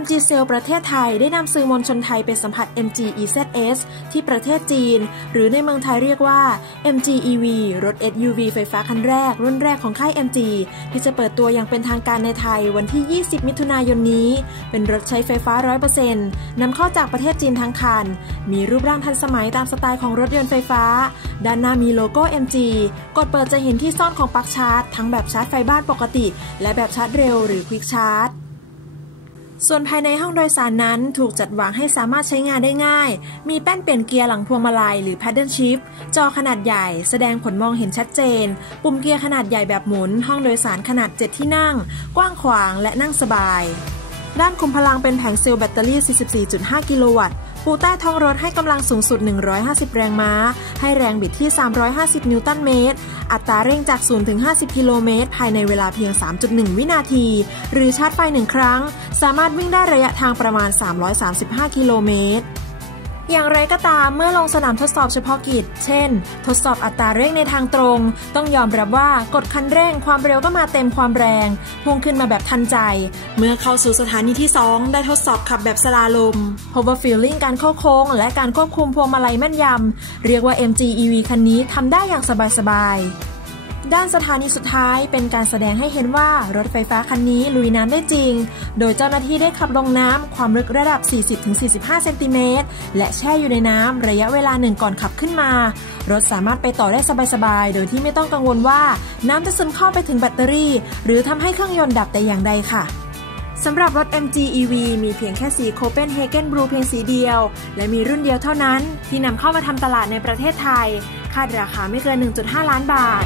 MG s a l ประเทศไทยได้นำสื่อมวลชนไทยไปสัมผัส MG EZS ที่ประเทศจีน หรือในเมืองไทยเรียกว่า MG EV รถ SUV ไฟฟ้าคันแรก รุ่นแรกของค่าย MG ที่จะเปิดตัวอย่างเป็นทางการในไทยวันที่ 20 มิถุนายนนี้ เป็นรถใช้ไฟฟ้า 100%นำเข้าจากประเทศจีนทั้งคัน มีรูปร่างทันสมัยตามสไตล์ของรถยนต์ไฟฟ้า ด้านหน้ามีโลโก้ MG กดเปิดจะเห็นที่ซ่อนของปลั๊กชาร์จ ทั้งแบบชาร์จไฟบ้านปกติ และแบบชาร์จเร็วหรือควิกชาร์จ ส่วนภายในห้องโดยสารนั้นถูกจัดวางให้สามารถใช้งานได้ง่าย มีแป้นเปลี่ยนเกียร์หลังพวงมาลัยหรือ paddle shift จอขนาดใหญ่ แสดงผลมองเห็นชัดเจน ปุ่มเกียร์ขนาดใหญ่แบบหมุน ห้องโดยสารขนาด 7 ที่นั่ง กว้างขวางและนั่งสบาย ด้านคุมพลังเป็นแผงเซลล์แบตเตอรี่ 44.5 กิโลวัตต์ ปูใต้ท้องรถให้กำลังสูงสุด 150 แรงม้า ให้แรงบิดที่ 350 นิวตันเมตร อัตราเร่งจาก 0 ถึง 50 กิโลเมตร ภายในเวลาเพียง 3.1 วินาที หรือชาร์จไฟ 1 ครั้ง สามารถวิ่งได้ระยะทางประมาณ 335 กิโลเมตร อย่างไรก็ตามเมื่อลงสนามทดสอบเฉพาะกิจ เช่น ทดสอบอัตราเร่งในทางตรง ต้องยอมรับว่ากดคันเร่งความเร็วก็มาเต็มความแรง พุ่งขึ้นมาแบบทันใจ เมื่อเข้าสู่สถานีที่ 2 ได้ทดสอบขับแบบสลาลมพบว่าฟีลลิ่งการเข้าโค้ง และการควบคุมพวงมาลัยแม่นยำ เรียกว่า MG EV คันนี้ทำได้อย่างสบายๆ ด้านสถานีสุดท้ายเป็นการแสดงให้เห็นว่ารถไฟฟ้าคันนี้ลุยน้ำได้จริง โดยเจ้าหน้าที่ได้ขับลงน้ำความลึกระดับ 40-45 เซนติเมตร และแช่อยู่ในน้ำระยะเวลาหนึ่งก่อนขับขึ้นมา รถสามารถไปต่อได้สบายๆ โดยที่ไม่ต้องกังวลว่าน้ำจะซึมเข้าไปถึงแบตเตอรี่ หรือทำให้เครื่องยนต์ดับแต่อย่างใดค่ะสำหรับรถ MG EV มีเพียงแค่สีโคเปนเฮเกนบลูเพียงสีเดียว และมีรุ่นเดียวเท่านั้น ที่นำเข้ามาทำตลาดในประเทศไทย คาดราคาไม่เกิน 1.5 ล้านบาท